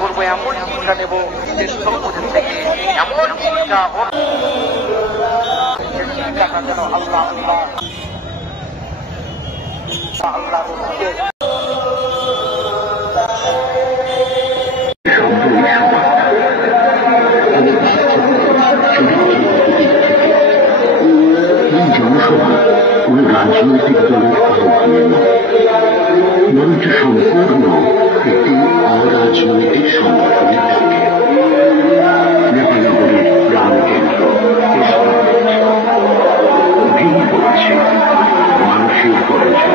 করবো এমন শিক্ষা নেব থেকে এমন শিক্ষাটা যেন আল্লাহ আল্লাহ আল্লাহ জনসভা কোন রাজনৈতিক দলের আহ্বানে নয়, বরঞ্চ সম্পূর্ণ একটি অরাজনৈতিক সংগঠনের ডাকে। নেপালগড়ের প্রাণকেন্দ্র ভেঙে পড়ছে মানুষের গরজে।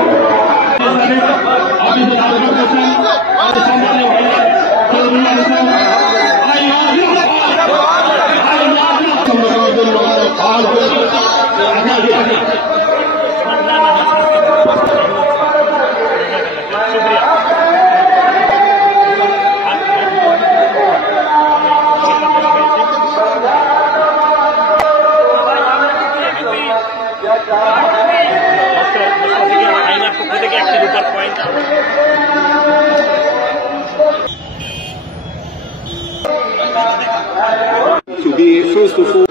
To be first of all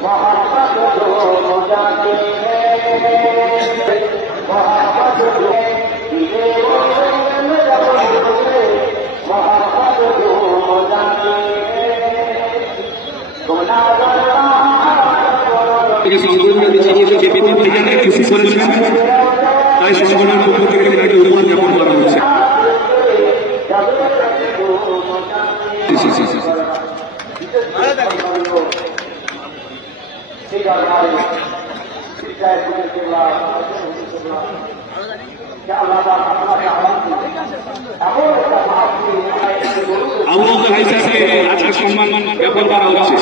সংগঠনের খুশি করেছেন, তাই সংগঠনের পক্ষ থেকে তাকে উপহার জ্ঞাপন করা হচ্ছে। আল্লাহ ভাই সাহেবকে আজকে সম্মান জ্ঞাপন করা হচ্ছে।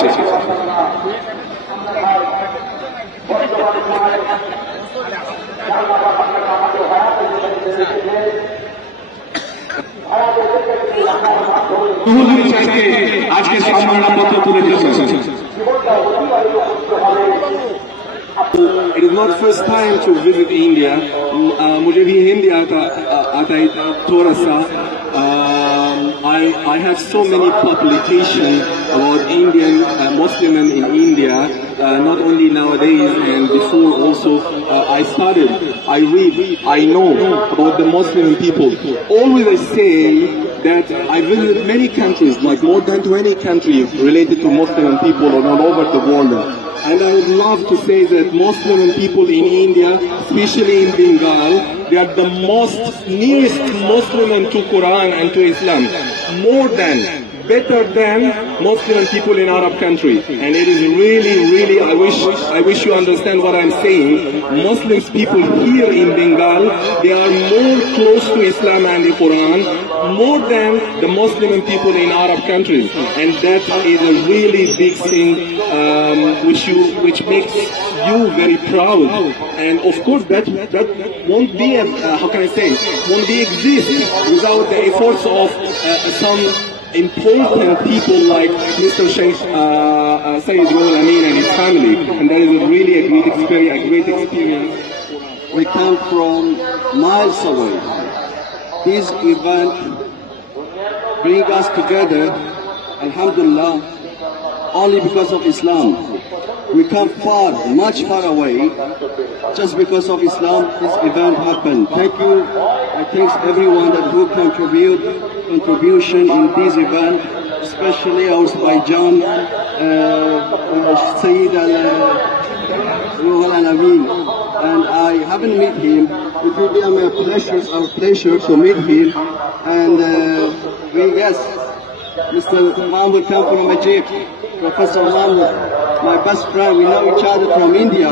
আজকে সম্মানপত্র তুলে দিয়েছেন। It is not first time to visit India. मुझे भी हिंदी आता है थोड़ा सा। I have so many publications about Indian Muslims in India, not only nowadays and before also. I studied, I read, I know about the Muslim people. Always I say that I visited many countries, like more than 20 countries related to Muslim people all over the world. And I would love to say that Muslim people in India, especially in Bengal, they are the most nearest Muslim to Quran and to Islam, better than Muslim people in Arab countries. And it is really, I wish you understand what I'm saying. Muslims people here in Bengal, they are more close to Islam and the Quran, more than the Muslim people in Arab countries. And that is a really big thing, which makes you very proud. And of course that won't be, won't be exist without the efforts of some important people like Mr. Sheikh Sayyid Ruhul Amin and his family, and that is really a great experience. We come from miles away. This event brings us together, alhamdulillah, only because of Islam. We come much far away, just because of Islam this event happened. Thank you. I thank everyone that who contribution in this event, especially our Azerbaijan, Sayyid Ruhul Amin. And I haven't met him. It will be our pleasure to meet him. And Mr. Mahmoud come from Egypt, Professor Mahmoud, my best friend. We know each other from India,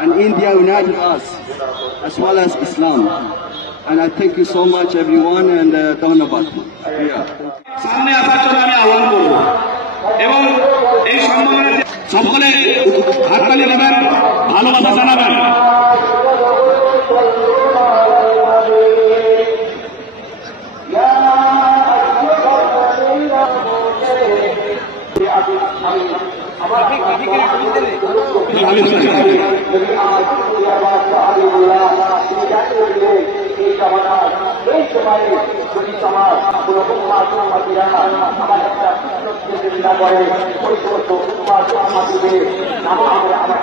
and India united us as well as Islam. And I thank you so much everyone, and ধন্যবাদ। সামনে আসার জন্য আমি আহ্বান করব এবং এই সম্মেলনে সকলে হাততালি দেবেন, ভালোবাসা জানাবেন। আমার উম্মাতিরা আমার একটা চিন্তা করে ওই সমস্ত উম্মাতিদের নামাজে আমার